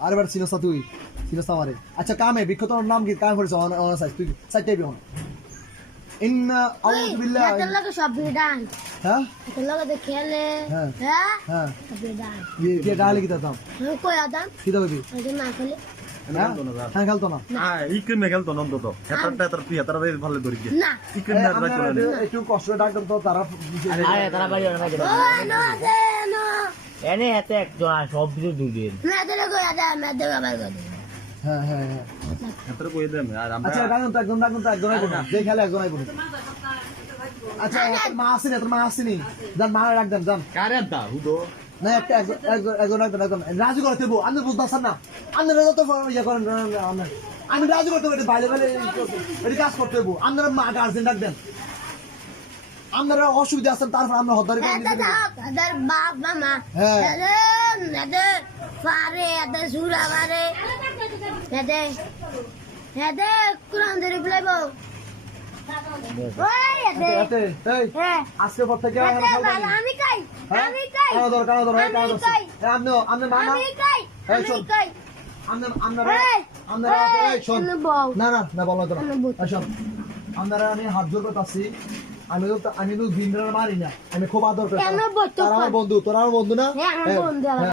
আরে বার সিনসা তুই সিনসা আমারে। আচ্ছা কামে তোর নাম কি? কাম করেছ অন অন সাইজ তুই সাইড ইন্না আউযু বিল্লাহ। এটার লগে সব বিদান হ্যাঁ? এটার লগে খেলে। হ্যাঁ। খেলতো না? হ্যাঁ খেলতো হেতার তুই হেতারা বেশ ভালো ধরি গিয়ে না। ই এই, ক্রিম না আপনারা চলে একটু- একটু কষ্ট ডাকতাম তো তারা তারা বাড়ি অনেক আগে ও না দে না এনে হাতে একজন আর সব কিছু দুদিন না দে কই আদাম না আবার কই? হ্যাঁ হ্যাঁ হ্যাঁ। হেতারা কই দেন? আর আমরা আচ্ছা ডাকুন তো একদম ডাকুন তো একদম আইবো না যে খেলে একদম আচ্ছা তোর মা আসেনি মা আসেনি। যান মা ডাক দেন যান। কারে দা হুদো? না একটা একজন একজন একজন একজন একজন রাজি করতে দেবো আপনি বুঝতে না। আপনারা যত ইয়ে করেন আমি রাজি করতে পারি বাইরে বাইরে কাজ করতে দেবো আপনারা মা গার্জেন দেন। আপনারা অসুবিধা আছেন তারপর আমরা হতারি করে বাপ মামা হ্যাঁ। পারে সুরা পারে কোরআন এই, হ্যাঁ পর থেকে। আমি হ্যাঁ? আমি কানা ধরো, কানা ধরো, কানা আপনার মামা, আমি খাই আমি শোন। খাই আপনারা- আপনারা- এই, এই, শোন। না, না, না, বলো তো না। আপনি বউ। এই, শোন। আপনারা আমি হাত জোর করতেছি আমি তো আমি তো দিন মারি না। আমি খুব আদর করি আমার বন্ধু তোর আমার বন্ধু না?